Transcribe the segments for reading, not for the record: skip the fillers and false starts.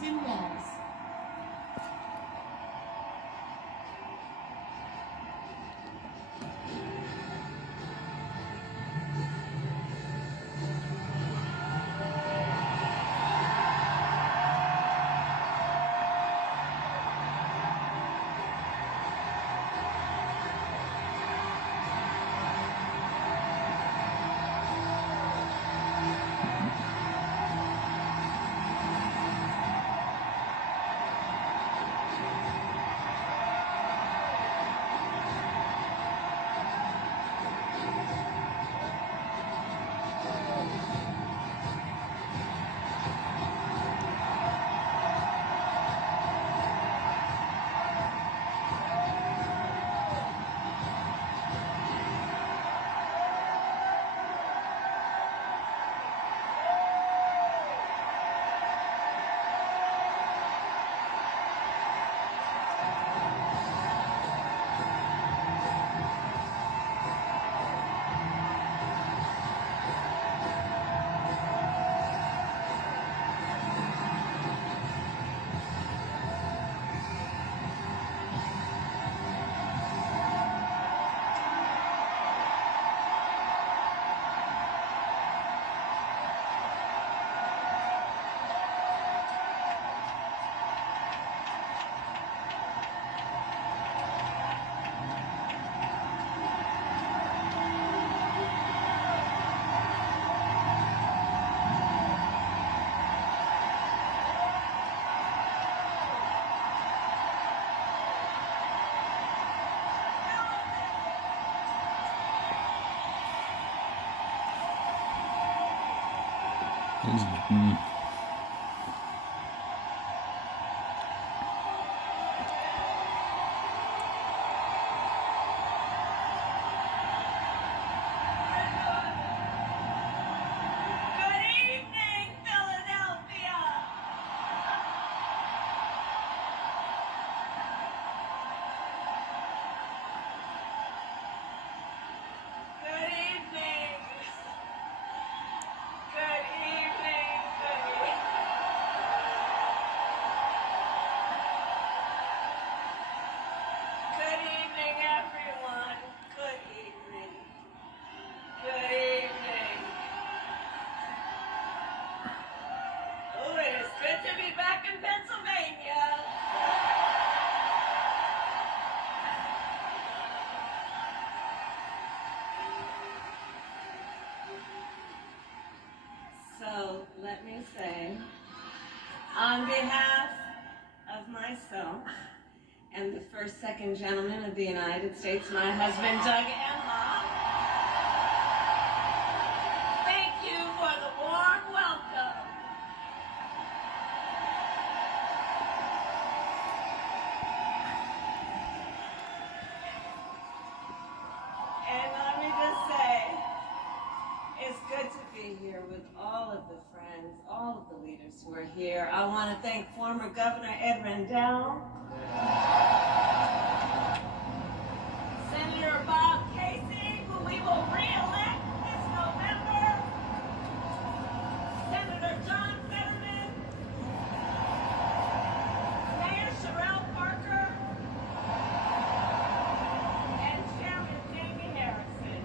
Tim Walz. So let me say, on behalf of myself and the first, second gentleman of the United States, my husband, Doug Emhoff, thank you for the warm welcome. And let me just say, it's good to be here with all of the friends, all of the leaders who are here. I want to thank former Governor Ed Rendell, Senator Bob Casey, who we will re-elect this November, Senator John Fetterman, Mayor Sherelle Parker, and Chairman Jamie Harrison.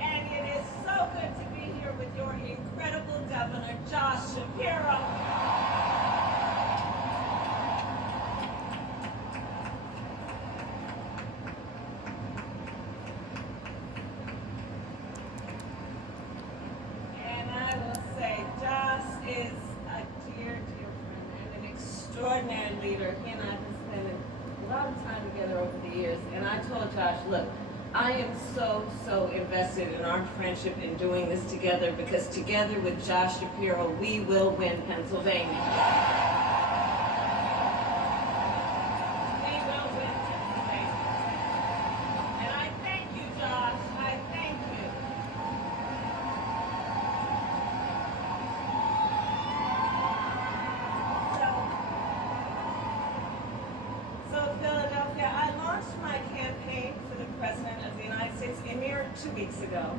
And it is so good to be here with your incredible Governor, Josh Shapiro. And I will say, Josh is a dear, dear friend and an extraordinary leader. He and I have been spending a lot of time together over the years. And I told Josh, look, I am so invested in our friendship in doing this together, because together with Josh Shapiro, we will win Pennsylvania. We will win Pennsylvania. And I thank you, Josh. I thank you. So Philadelphia, I launched my campaign for the President of the United States a mere 2 weeks ago.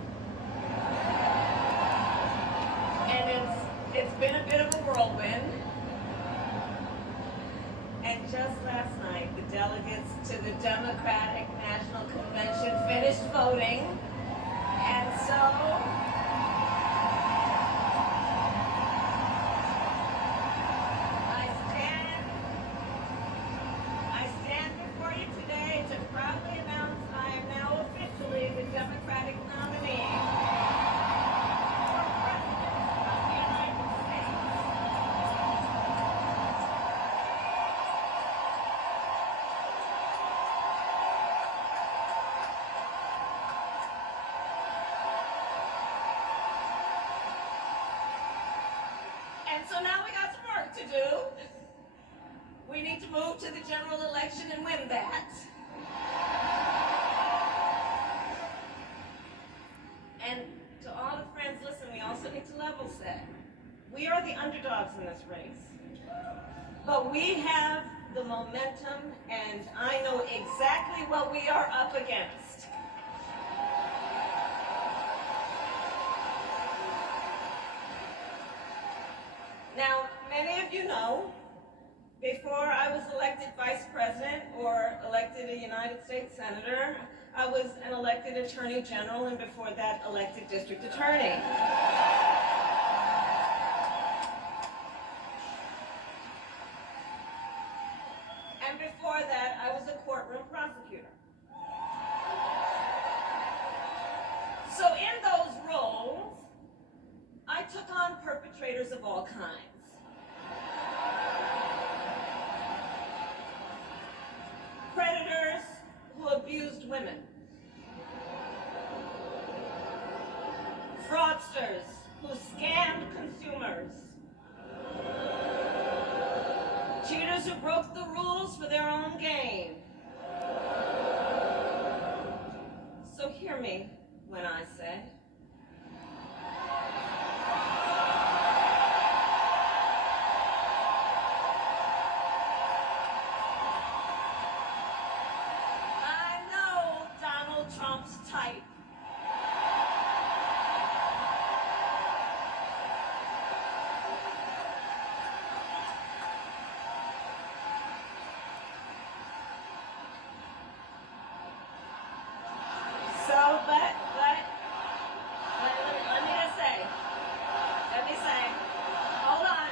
And it's been a bit of a whirlwind. to the Democratic National Convention finished voting. And so I stand before you today to proudly announce I am now officially the Democratic nominee for President of the United States. And so now we got some work to do. We need to move to the general election and win that. And to all the friends, listen, we also need to level set. We are the underdogs in this race. But we have the momentum, and I know exactly what we are up against. Now, many of you know, before I was elected vice president or elected a United States senator, I was an elected attorney general, and before that, elected district attorney. And before that, I was a courtroom prosecutor. So in those roles, I took on perpetrators of all kinds. Predators who abused women. Fraudsters who scammed consumers. Cheaters who broke the rules for their own gain. So hear me when I say, I know Donald Trump's type. So, but, let me just say, hold on.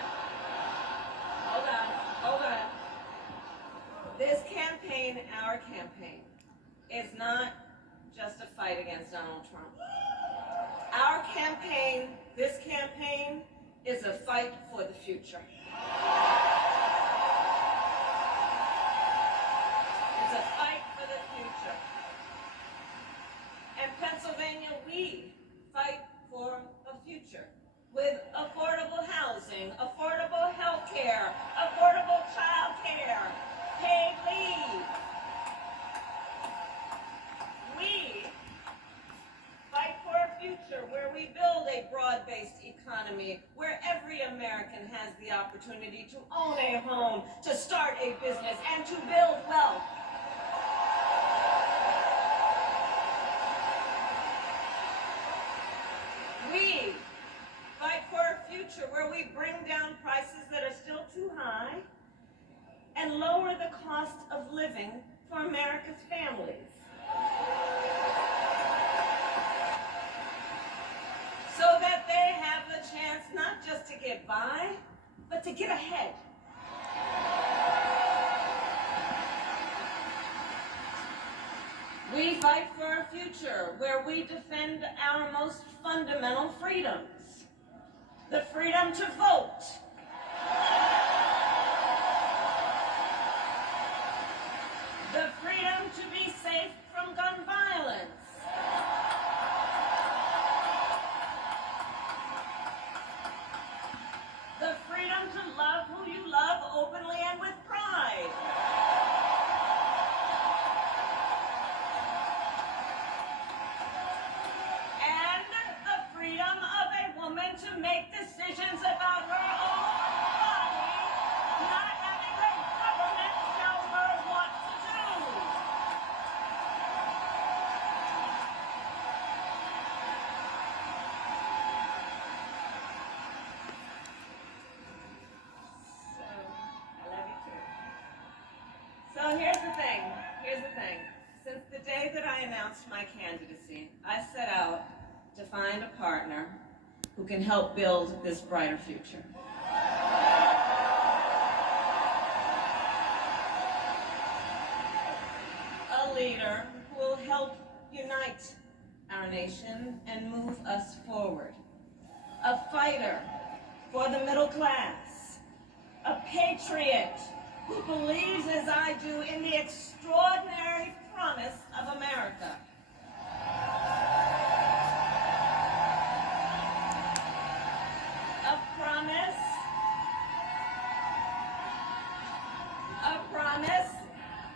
This campaign, our campaign, is not just a fight against Donald Trump. Our campaign, this campaign, is a fight for the future. It's a fight for the future. In Pennsylvania, we fight for a future with affordable housing, affordable health care, affordable child care, paid leave. We fight for a future where we build a broad-based economy, where every American has the opportunity to own a home, to start a business, and to build wealth. We fight for a future where we bring down prices that are still too high and lower the cost of living for America's families. So that they have the chance not just to get by, but to get ahead. We fight for a future where we defend our most fundamental freedoms. The freedom to vote. The freedom to be safe from gun violence. The freedom to love who you love openly and with pride. And the freedom of a woman to make decisions about her own body, not having the government tell her what to do. So, I love you too. So here's the thing. Here's the thing. Since the day that I announced my candidacy, I set out to find a partner who can help build this brighter future. A leader who will help unite our nation and move us forward. A fighter for the middle class. A patriot who believes, as I do, in the extraordinary promise of America. A promise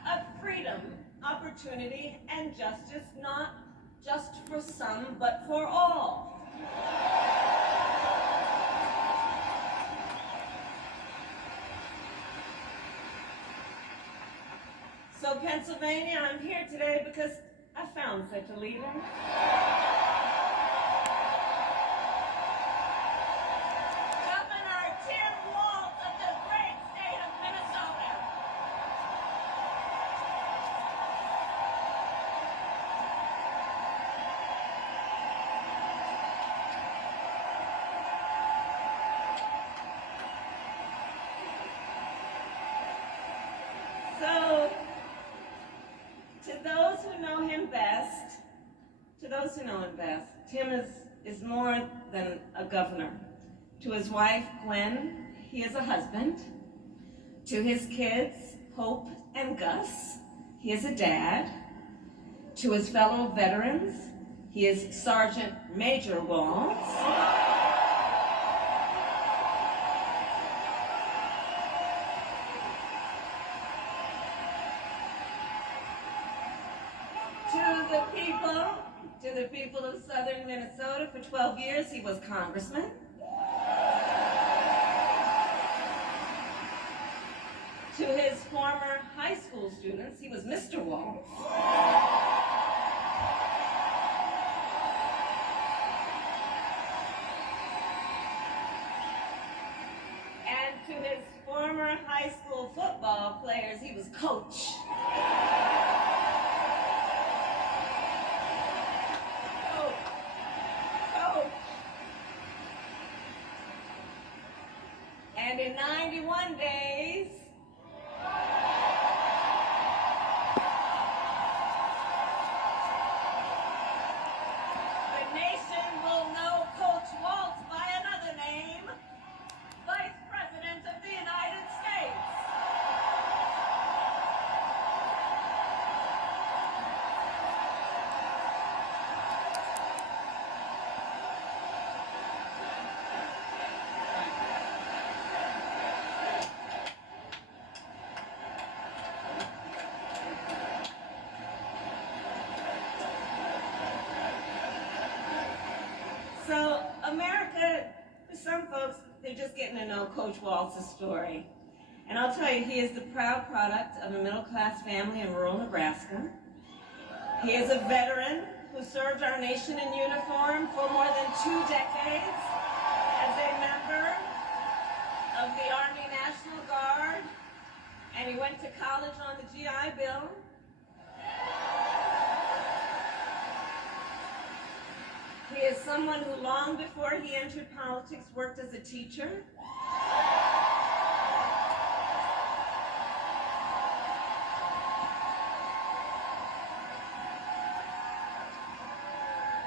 of freedom, opportunity, and justice, not just for some, but for all. So Pennsylvania, I'm here today because I found such a leader. Governor Tim Walz of the great state of Minnesota. So, to those who know him best, Tim is more than a governor. To his wife, Gwen, he is a husband. To his kids, Hope and Gus, he is a dad. To his fellow veterans, he is Sergeant Major Walz. To the people of southern Minnesota, for 12 years he was congressman. To his former high school students, he was Mr. Walz. And to his former high school football players, he was Coach. And in 91 days, the nation will know Coach Walz by another name, Vice President of the United States. So America, for some folks, they're just getting to know Coach Walz's story. And I'll tell you, he is the proud product of a middle-class family in rural Nebraska. He is a veteran who served our nation in uniform for more than 2 decades as a member of the Army National Guard, and he went to college on the GI Bill. He is someone who, long before he entered politics, worked as a teacher.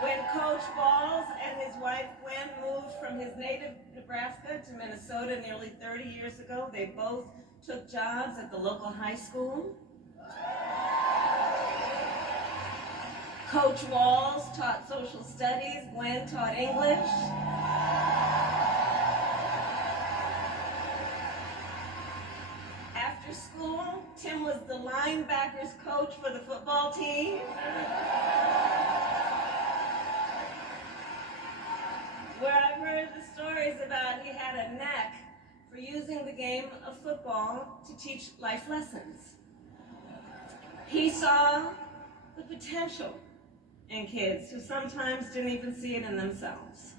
When Coach Walz and his wife Gwen moved from his native Nebraska to Minnesota nearly 30 years ago, they both took jobs at the local high school. Coach Walz taught social studies, Gwen taught English. After school, Tim was the linebackers coach for the football team. Where I've heard the stories about he had a knack for using the game of football to teach life lessons. He saw the potential in kids who sometimes didn't even see it in themselves.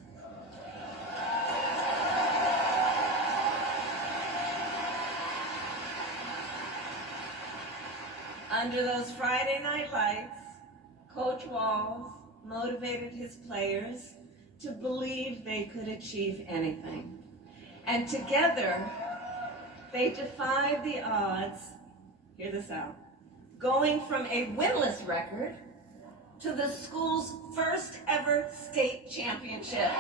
Under those Friday night lights, Coach Walls motivated his players to believe they could achieve anything. And together, they defied the odds, hear this out, going from a winless record to the school's first ever state championship.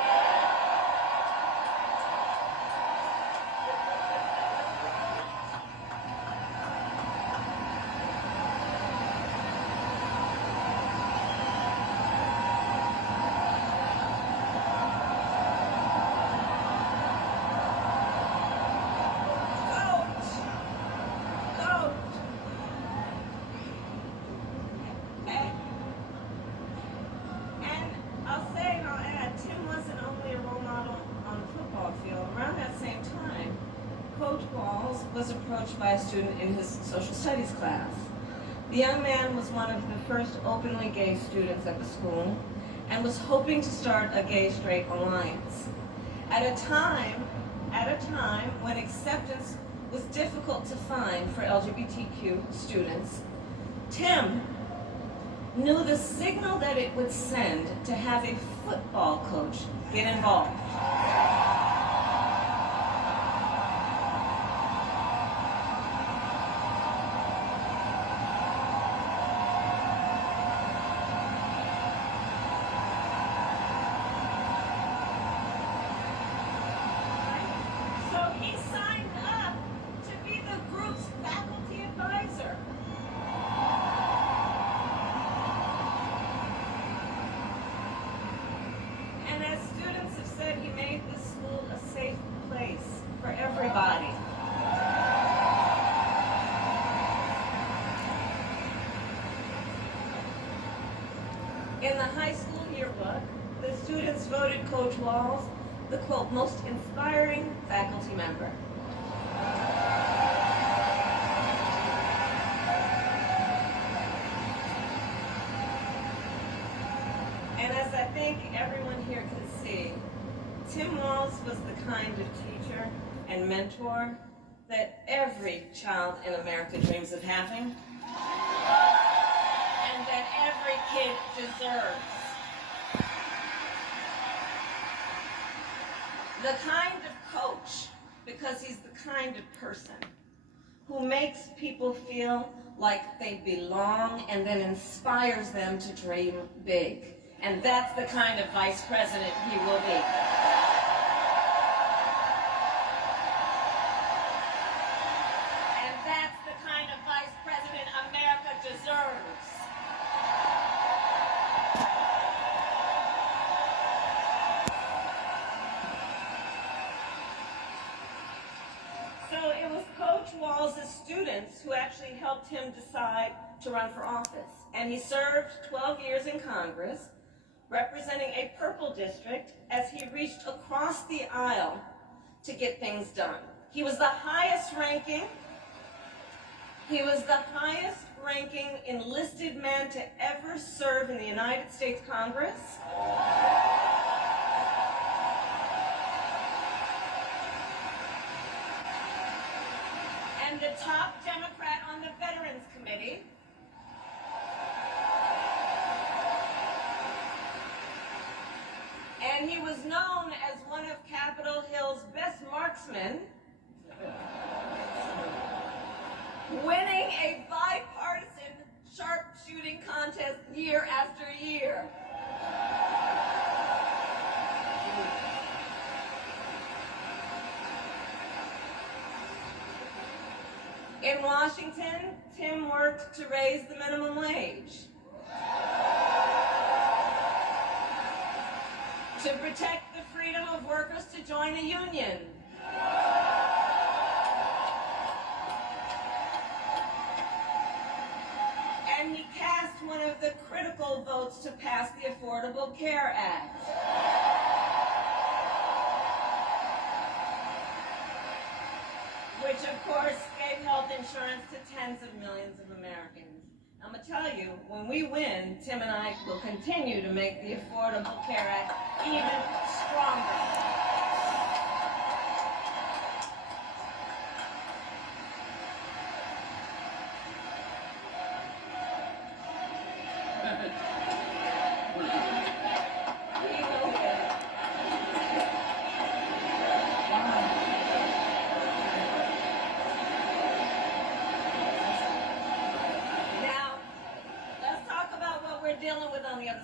Was approached by a student in his social studies class. The young man was one of the first openly gay students at the school and was hoping to start a gay-straight alliance. At a time when acceptance was difficult to find for LGBTQ students, Tim knew the signal that it would send to have a football coach get involved. In the high school yearbook, the students voted Coach Walls the, quote, most inspiring faculty member. And as I think everyone here can see, Tim Walls was the kind of teacher and mentor that every child in America dreams of having, and that every kid deserves. The kind of coach, because he's the kind of person who makes people feel like they belong and then inspires them to dream big. And that's the kind of vice president he will be. And that's the kind of vice president America deserves. So it was Coach Walls' students who actually helped him decide to run for office. And he served 12 years in Congress, representing a purple district as he reached across the aisle to get things done. He was the highest ranking enlisted man to ever serve in the United States Congress. And the top Democrat on the Veterans Committee. And he was known as one of Capitol Hill's best marksmen, winning a bipartisan sharpshooting contest year after year. In Washington, Tim worked to raise the minimum wage, to protect the freedom of workers to join a union, and he cast one of the critical votes to pass the Affordable Care Act. Which, of course, gave health insurance to tens of millions of Americans. I'm going to tell you, when we win, Tim and I will continue to make the Affordable Care Act even stronger.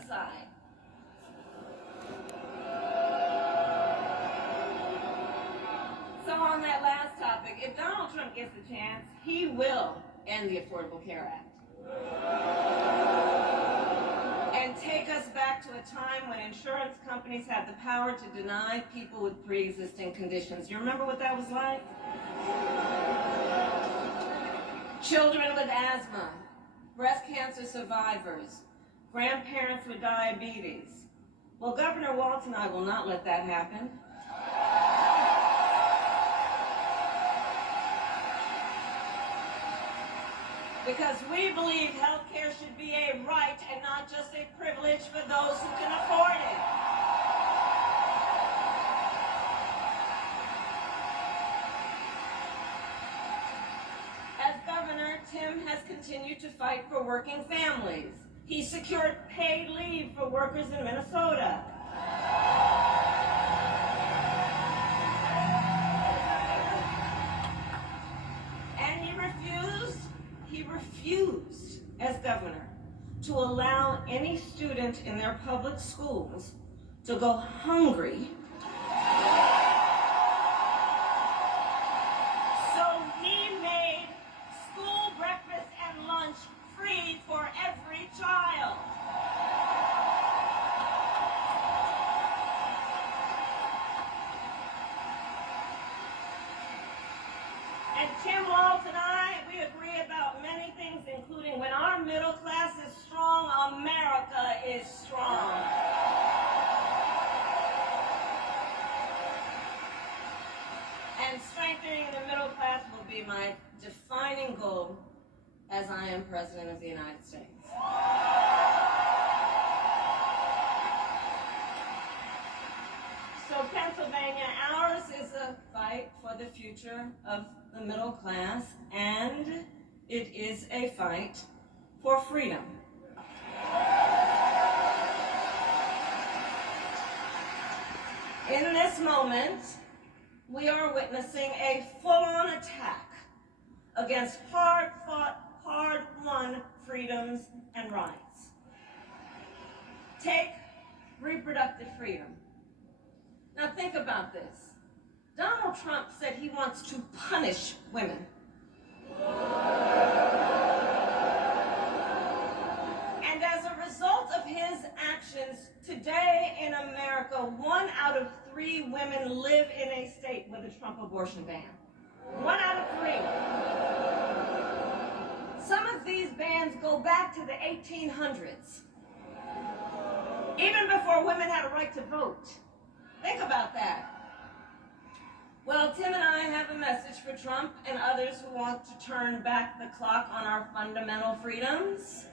aside. So on that last topic, if Donald Trump gets the chance, he will end the Affordable Care Act. And take us back to a time when insurance companies had the power to deny people with pre-existing conditions. You remember what that was like? Children with asthma, breast cancer survivors, grandparents with diabetes. Well, Governor Walz and I will not let that happen. Because we believe health care should be a right and not just a privilege for those who can afford it. As governor, Tim has continued to fight for working families. He secured paid leave for workers in Minnesota. And he refused, as governor, to allow any student in their public schools to go hungry. So he made school breakfast and lunch free for every child. And Tim Walz and I, we agree about many things, including when our middle class is strong, America is strong. And strengthening the middle class will be my defining goal as I am President of the United States. So Pennsylvania, ours is a fight for the future of the middle class, and it is a fight for freedom. In this moment, we are witnessing a full-on attack against hard-fought, hard-won freedoms and rights. Take reproductive freedom. Now think about this. Donald Trump said he wants to punish women. And as a result of his actions, today in America, 1 out of 3 women live in a state with a Trump abortion ban. 1 out of 3. Some of these bans go back to the 1800s, even before women had a right to vote. Think about that. Well, Tim and I have a message for Trump and others who want to turn back the clock on our fundamental freedoms.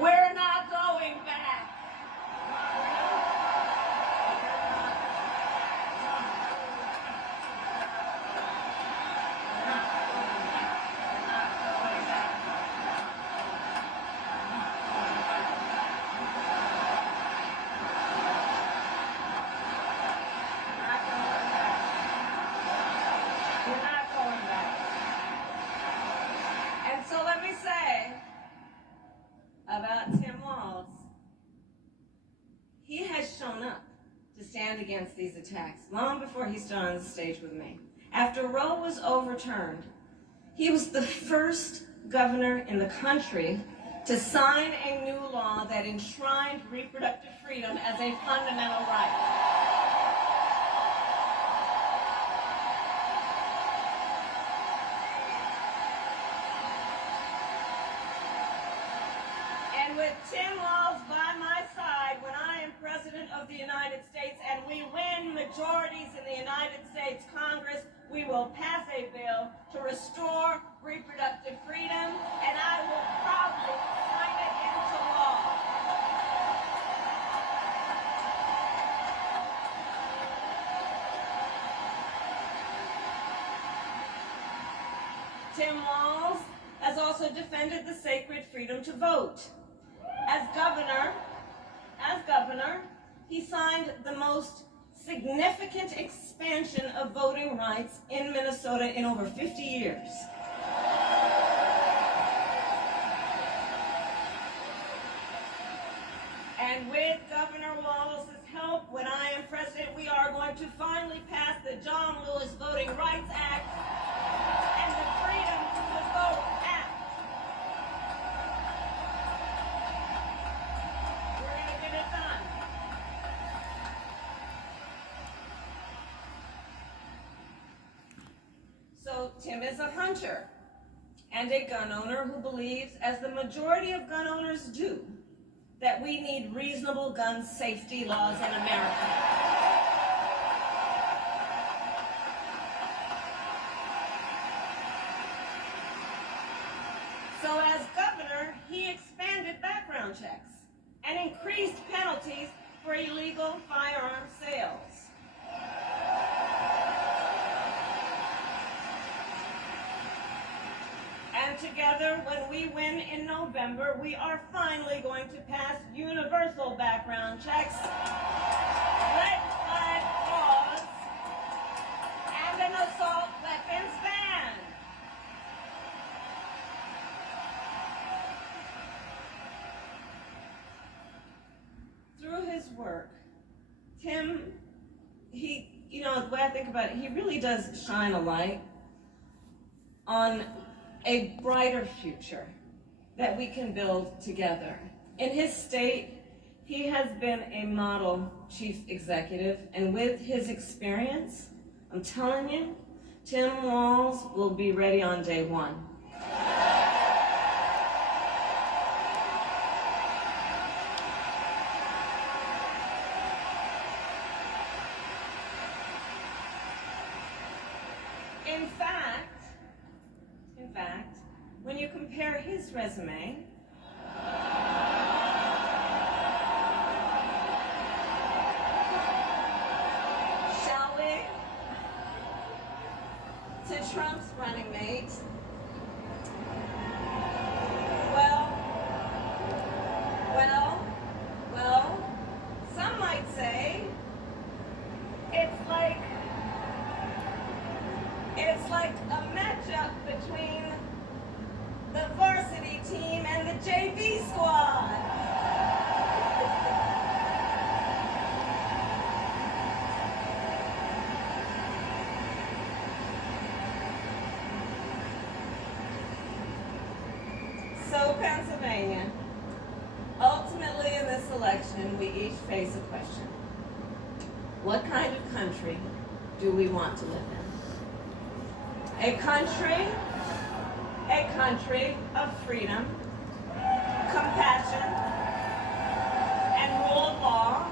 We're not going back. About Tim Walz, he has shown up to stand against these attacks long before he stood on the stage with me. After Roe was overturned, he was the first governor in the country to sign a new law that enshrined reproductive freedom as a fundamental right. With Tim Walz by my side when I am President of the United States and we win majorities in the United States Congress, we will pass a bill to restore reproductive freedom, and I will proudly sign it into law. Tim Walz has also defended the sacred freedom to vote. As governor, he signed the most significant expansion of voting rights in Minnesota in over 50 years. going to finally pass the John Lewis Voting Rights Act and the Freedom to Vote Act. We're going to get it done. So Tim is a hunter and a gun owner who believes, as the majority of gun owners do, that we need reasonable gun safety laws in America. So as governor, he expanded background checks and increased penalties for illegal firearm sales. And together, when we win in November, we are finally going to pass universal background checks, red flag laws, and an assault weapons ban. Through his work, Tim, the way I think about it, he really does shine a light on a brighter future that we can build together. In his state, he has been a model chief executive, and with his experience, I'm telling you, Tim Walz will be ready on day one. In fact, when you compare his resume to Trump's running mate, well, some might say it's like a matchup between the varsity team and the JV squad. So, Pennsylvania, ultimately in this election, we each face a question. What kind of country do we want to live in? A country of freedom, compassion, and rule of law,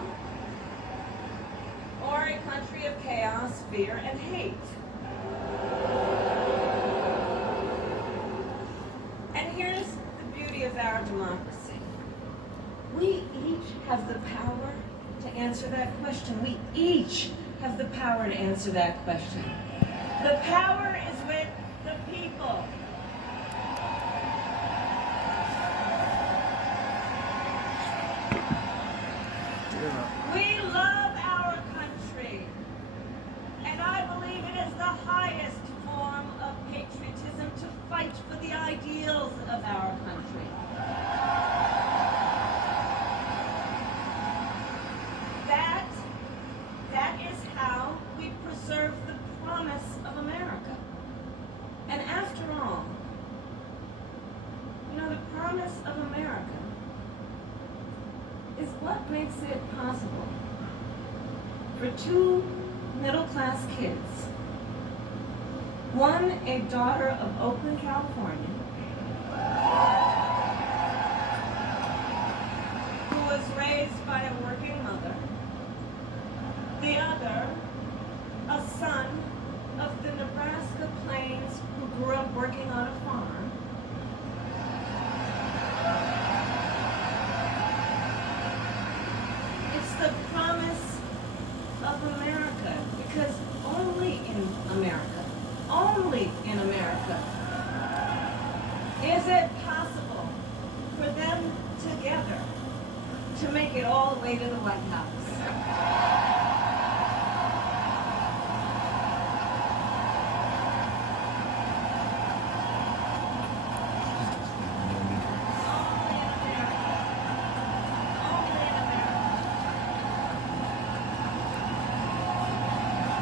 or a country of chaos, fear, and hate. And here's the beauty of our democracy. We each have the power to answer that question. We each have the power to answer that question. The power is with the people. We love our country, and I believe it is the highest form of patriotism to fight for the ideals of our country. That is how we preserve the promise of America. And after all, the promise of America is what makes it possible for two middle-class kids, one a daughter of Oakland, California, who was raised by a working mother, the other a son of the Nebraska Plains who grew up working on a farm. It's the promise of America, because only in America is it possible for them together to make it all the way to the White House.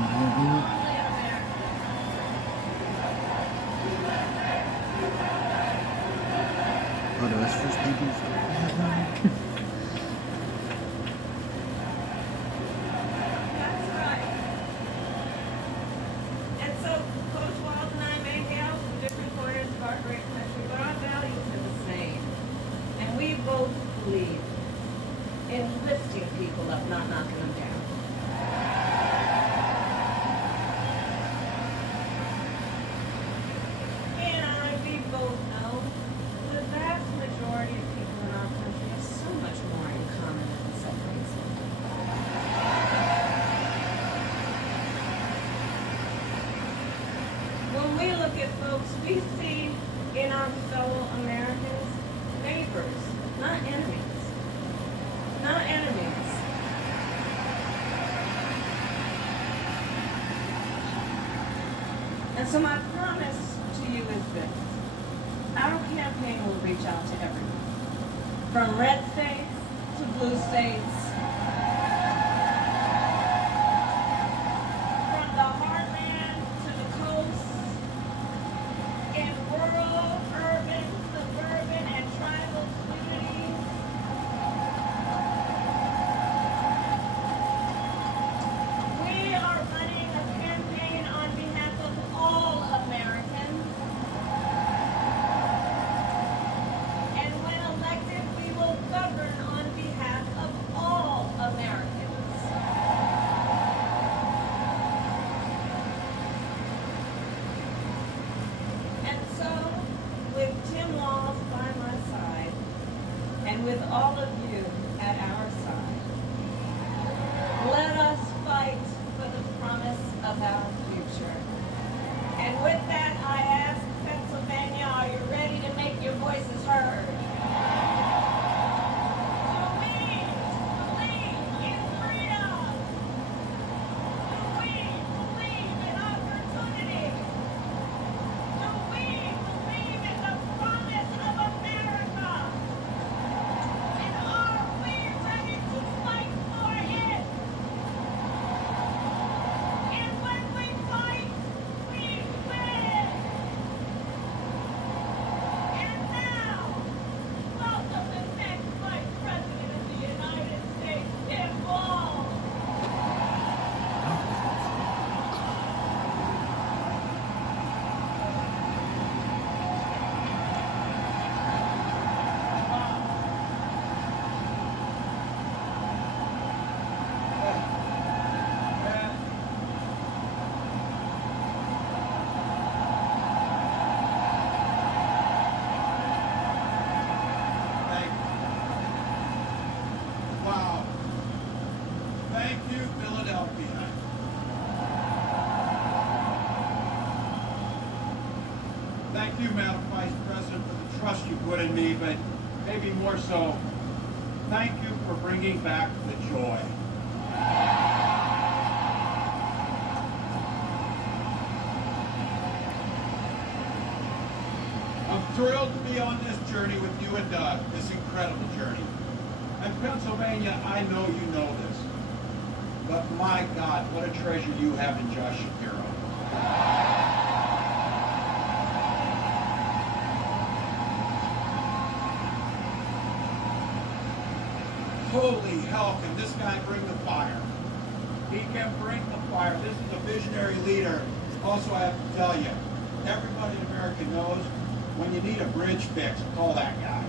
Oh, the rest of those papers. That's right. And so Coach Wald and I may hail from different corners of our great country, but our values are the same. And we both believe in lifting people up, not knocking them down. We both know the vast majority of people in our country have so much more in common than separates them. When we look at folks, we see in our fellow Americans neighbors, not enemies. Not enemies. And so my promise to you is this. Our campaign will reach out to everyone, from red states to blue states, from the heartland to the coast, in rural, urban, suburban, and tribal communities. We are running a campaign on behalf of all Americans. And when elected, we will govern on behalf of all Americans. And so, with Tim Walz by my side, and with all of you at our side, let us fight for the promise of our future. And with that, I ask Pennsylvania, are you ready to make your voices heard? Do we believe in freedom? Do we believe in opportunity? Do we believe in the promise of America? And are we ready to fight for it? And when we fight, we win. And now, welcome the next Vice President of the United States, Tim Walz. Thank you. Wow. Thank you, Philadelphia. Thank you, Madam Vice President, for the trust you put in me, but maybe more so, thank you for bringing back the joy. I'm thrilled to be on this journey with you and Doug, this incredible journey. And Pennsylvania, I know you know this, but my God, what a treasure you have in Josh Shapiro. Holy hell, can this guy bring the fire? He can bring the fire. This is a visionary leader. Also, I have to tell you, everybody in America knows when you need a bridge fixed, call that guy.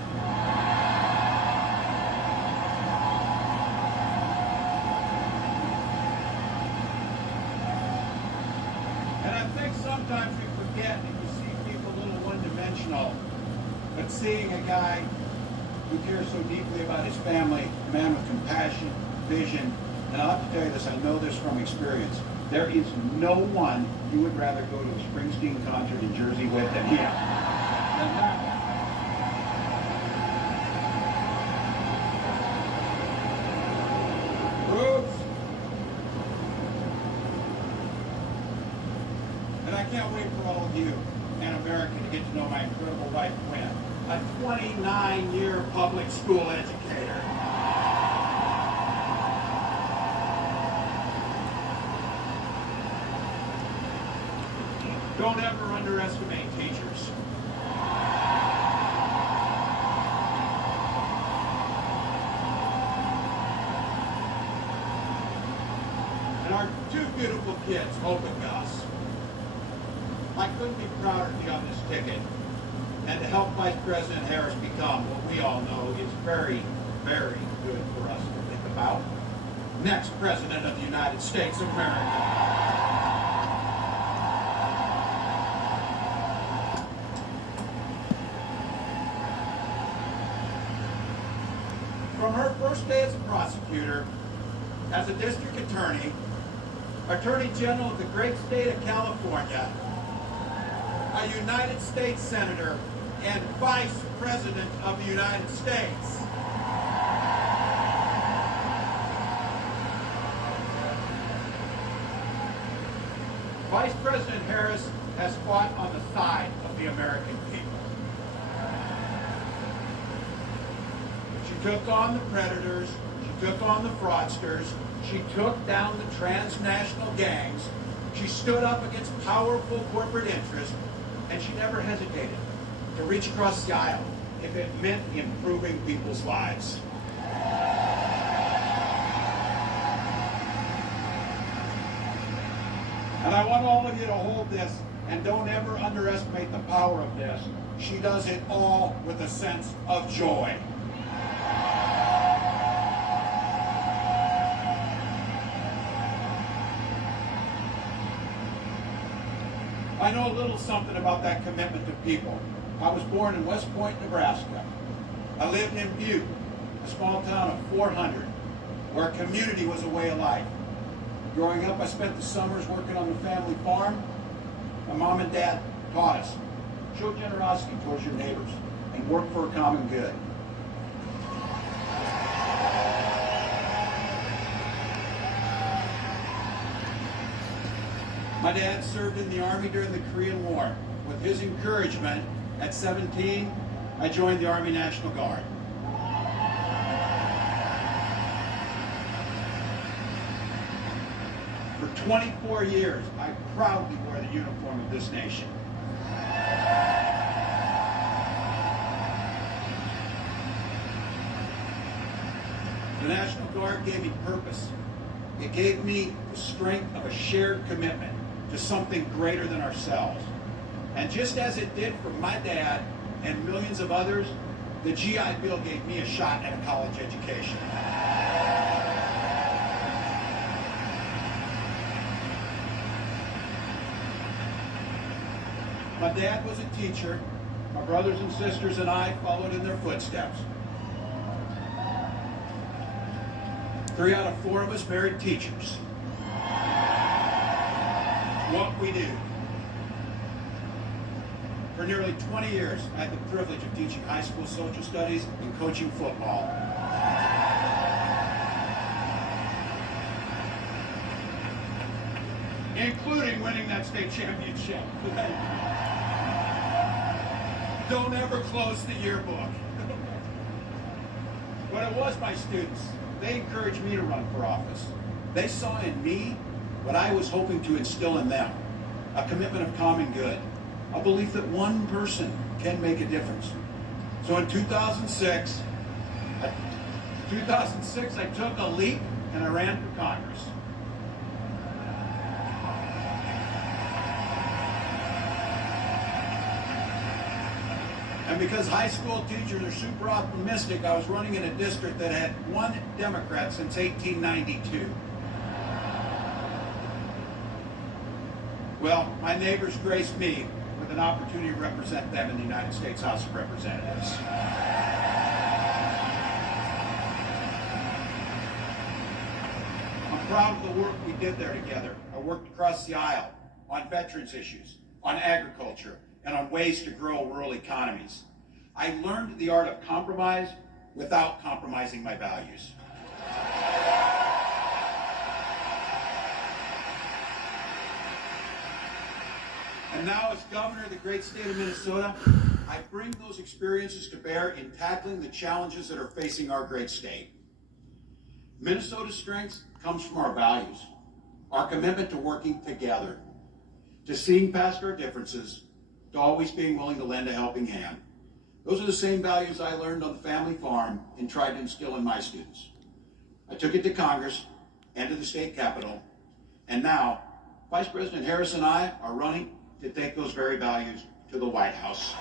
And I think sometimes we forget and you see people a little one-dimensional, but seeing a guy who cares so deeply about his family, a man with compassion, vision, and I'll have to tell you this, I know this from experience. There is no one you would rather go to a Springsteen concert in Jersey with than him. Oops. And I can't wait for all of you and America to get to know my incredible wife, Gwen, a 29-year public school educator. Don't ever underestimate teachers. And our two beautiful kids, Hope and Gus. I couldn't be prouder to be on this ticket and to help Vice President Harris become what we all know is very, very good for us to think about. Next President of the United States of America. From her first day as a prosecutor, as a district attorney, Attorney General of the great state of California, a United States Senator, and Vice President of the United States. Vice President Harris has fought on the side of the American people. She took on the predators, she took on the fraudsters, she took down the transnational gangs, she stood up against powerful corporate interests, and she never hesitated to reach across the aisle if it meant improving people's lives. And I want all of you to hold this, and don't ever underestimate the power of this. She does it all with a sense of joy. I know a little something about that commitment to people. I was born in West Point, Nebraska. I lived in Butte, a small town of 400, where community was a way of life. Growing up, I spent the summers working on the family farm. My mom and dad taught us, show generosity towards your neighbors and work for a common good. My dad served in the Army during the Korean War. With his encouragement, at 17, I joined the Army National Guard. For 24 years, I proudly wore the uniform of this nation. The National Guard gave me purpose. It gave me the strength of a shared commitment to something greater than ourselves. And just as it did for my dad and millions of others, the GI Bill gave me a shot at a college education. My dad was a teacher. My brothers and sisters and I followed in their footsteps. 3 out of 4 of us married teachers. What we do. For nearly 20 years, I had the privilege of teaching high school social studies and coaching football. Including winning that state championship. Don't ever close the yearbook. But it was my students. They encouraged me to run for office. They saw in me what I was hoping to instill in them, a commitment of common good, a belief that one person can make a difference. So in 2006, I took a leap and I ran for Congress. And because high school teachers are super optimistic, I was running in a district that had 1 Democrat since 1892. Well, my neighbors graced me with an opportunity to represent them in the United States House of Representatives. I'm proud of the work we did there together. I worked across the aisle on veterans issues, on agriculture, and on ways to grow rural economies. I learned the art of compromise without compromising my values. And now, as governor of the great state of Minnesota, I bring those experiences to bear in tackling the challenges that are facing our great state. Minnesota's strength comes from our values, our commitment to working together. to seeing past our differences, to always being willing to lend a helping hand. Those are the same values I learned on the family farm and tried to instill in my students. I took it to Congress and to the state capitol, and now Vice President Harris and I are running to take those very values to the White House.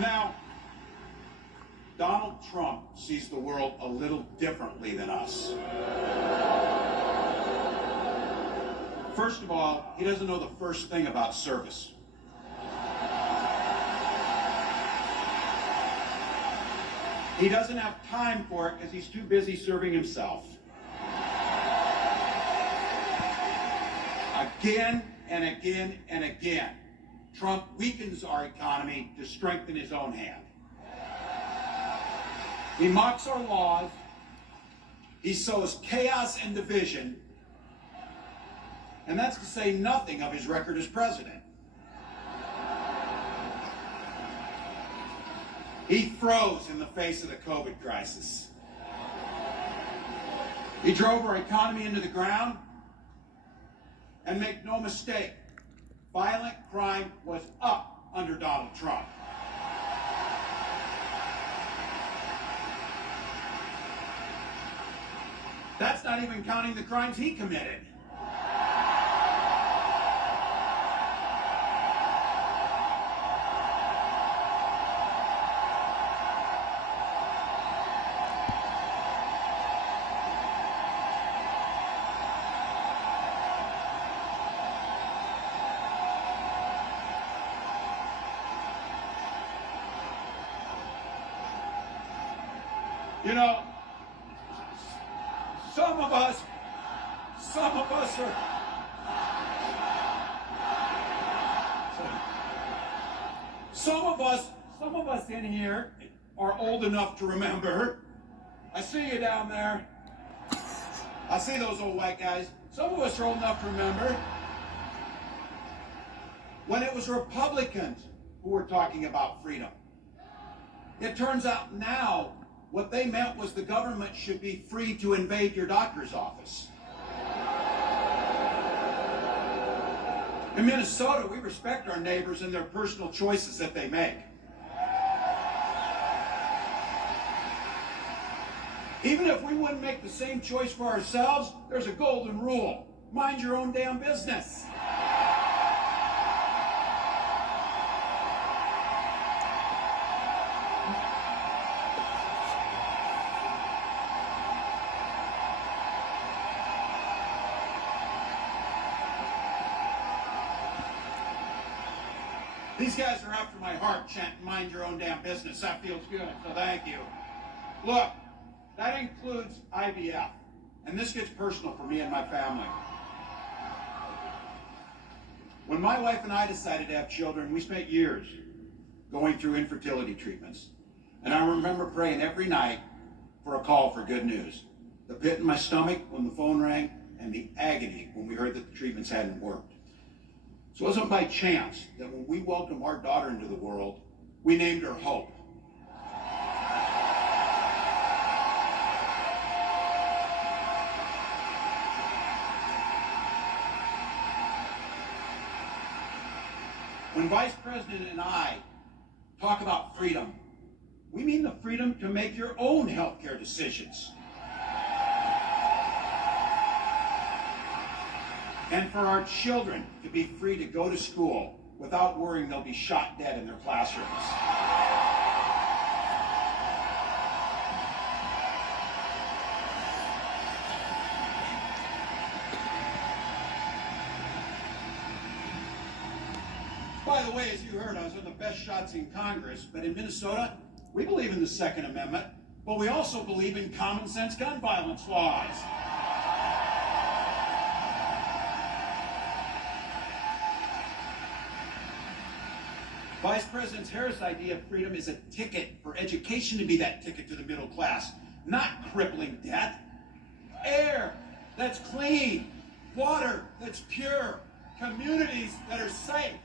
Now, Donald Trump sees the world a little differently than us. First of all, he doesn't know the first thing about service. He doesn't have time for it because he's too busy serving himself. Again and again and again, Trump weakens our economy to strengthen his own hand. He mocks our laws. He sows chaos and division. And that's to say nothing of his record as president. He froze in the face of the COVID crisis. He drove our economy into the ground. And make no mistake, violent crime was up under Donald Trump. That's not even counting the crimes he committed. You know, some of us are, some of us in here are old enough to remember. I see you down there. I see those old white guys. Some of us are old enough to remember when it was Republicans who were talking about freedom. It turns out now what they meant was the government should be free to invade your doctor's office. In Minnesota, we respect our neighbors and their personal choices that they make. Even if we wouldn't make the same choice for ourselves, there's a golden rule. Mind your own damn business. These guys are after my heart chanting, mind your own damn business. That feels good, so thank you. Look, that includes IVF. And this gets personal for me and my family. When my wife and I decided to have children, we spent years going through infertility treatments. And I remember praying every night for a call for good news. The pit in my stomach when the phone rang, and the agony when we heard that the treatments hadn't worked. So it wasn't by chance that when we welcomed our daughter into the world, we named her Hope. When Vice President and I talk about freedom, we mean the freedom to make your own healthcare decisions. And for our children to be free to go to school without worrying they'll be shot dead in their classrooms. By the way, as you heard, I was one of the best shots in Congress, but in Minnesota, we believe in the Second Amendment, but we also believe in common sense gun violence laws. Vice President Harris' idea of freedom is a ticket for education to be that ticket to the middle class, not crippling debt. Air that's clean, water that's pure, communities that are safe.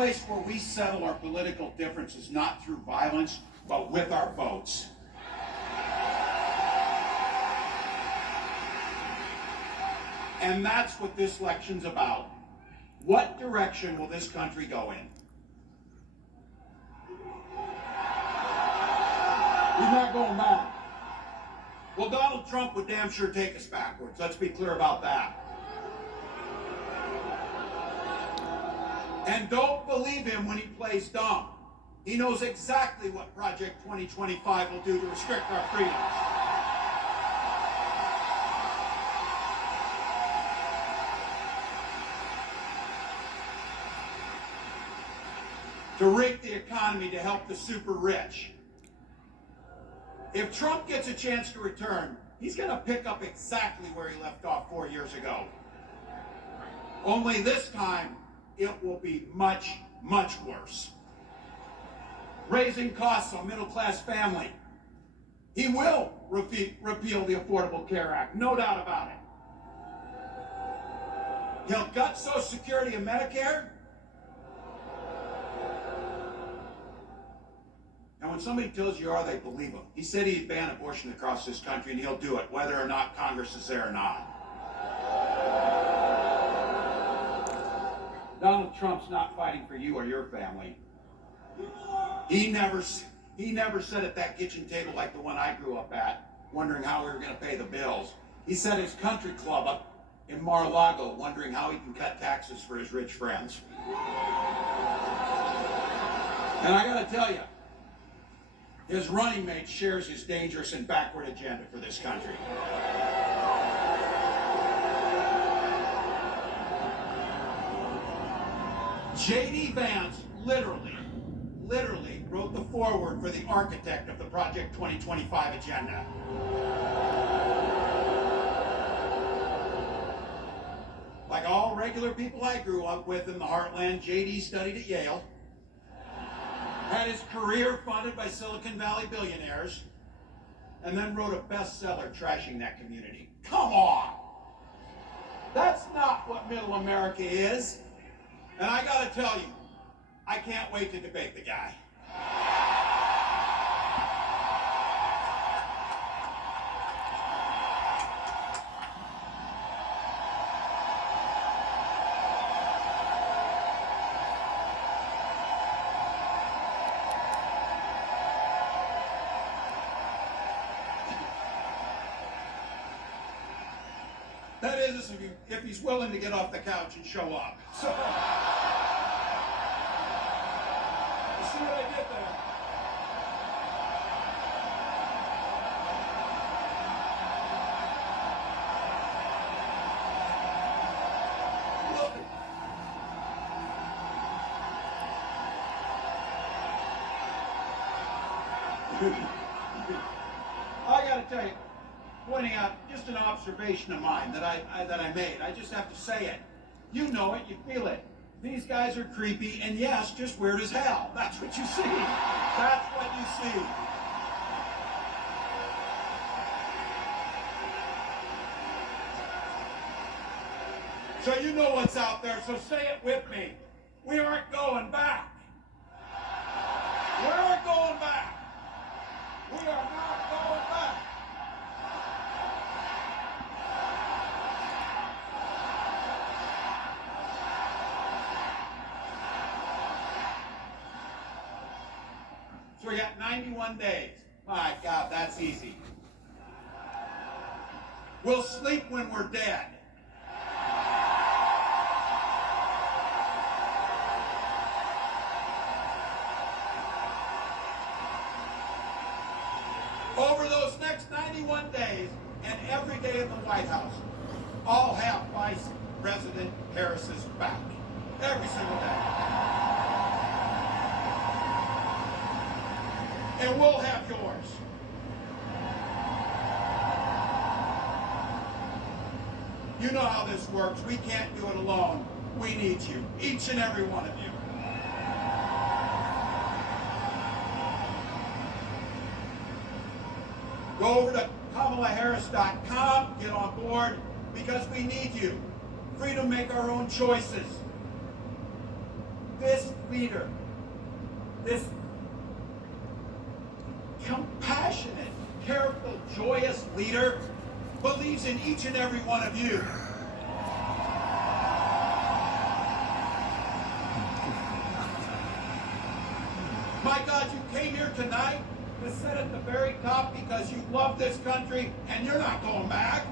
place where we settle our political differences not through violence, but with our votes. And that's what this election's about. What direction will this country go in? He's not going back. Well, Donald Trump would damn sure take us backwards. Let's be clear about that. And don't believe him when he plays dumb. He knows exactly what Project 2025 will do to restrict our freedoms. To rig the economy to help the super rich. If Trump gets a chance to return, he's going to pick up exactly where he left off 4 years ago. Only this time, it will be much, much worse. Raising costs on middle-class family. He will repeal the Affordable Care Act, no doubt about it. He'll gut Social Security and Medicare. And when somebody tells you are, they believe him. He said he'd ban abortion across this country, and he'll do it, whether or not Congress is there or not. Donald Trump's not fighting for you or your family. He never sat at that kitchen table like the one I grew up at, wondering how we were going to pay the bills. He sat at his country club up in Mar-a-Lago, wondering how he can cut taxes for his rich friends. And I got to tell you, his running mate shares his dangerous and backward agenda for this country. J.D. Vance literally wrote the foreword for the architect of the Project 2025 agenda. Like all regular people I grew up with in the heartland, J.D. studied at Yale, had his career funded by Silicon Valley billionaires, and then wrote a bestseller trashing that community. Come on! That's not what middle America is. And I gotta tell you, I can't wait to debate the guy. That is, if he's willing to get off the couch and show up. So, you see what I did there? I gotta tell you, pointing out just an observation of mine that I made. I just have to say it. You know it, you feel it. These guys are creepy, and yes, just weird as hell. That's what you see. That's what you see. So you know what's out there, so say it with me. We aren't going back. We aren't going back. We are not going back. So we got 91 days. My God, that's easy. We'll sleep when we're dead. Over those next 91 days and every day in the White House, I'll have Vice President Harris's back. Every single day. And we'll have yours. You know how this works. We can't do it alone. We need you, each and every one of you. Go over to KamalaHarris.com, get on board, because we need you. Free to make our own choices. this leader, this compassionate, careful, joyous leader, believes in each and every one of you. My God, you came here tonight to sit at the very top because you love this country and you're not going back.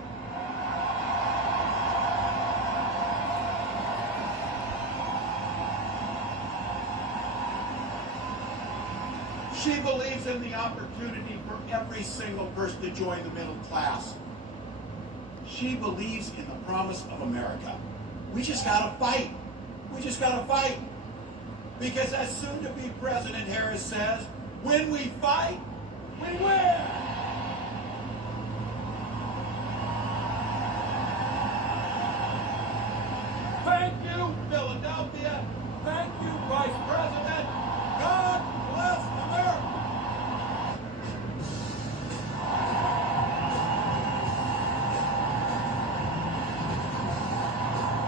She believes in the opportunity for every single person to join the middle class. She believes in the promise of America. We just gotta fight. We just gotta fight. Because as soon-to-be President Harris says, when we fight, we win. Thank you, Philadelphia.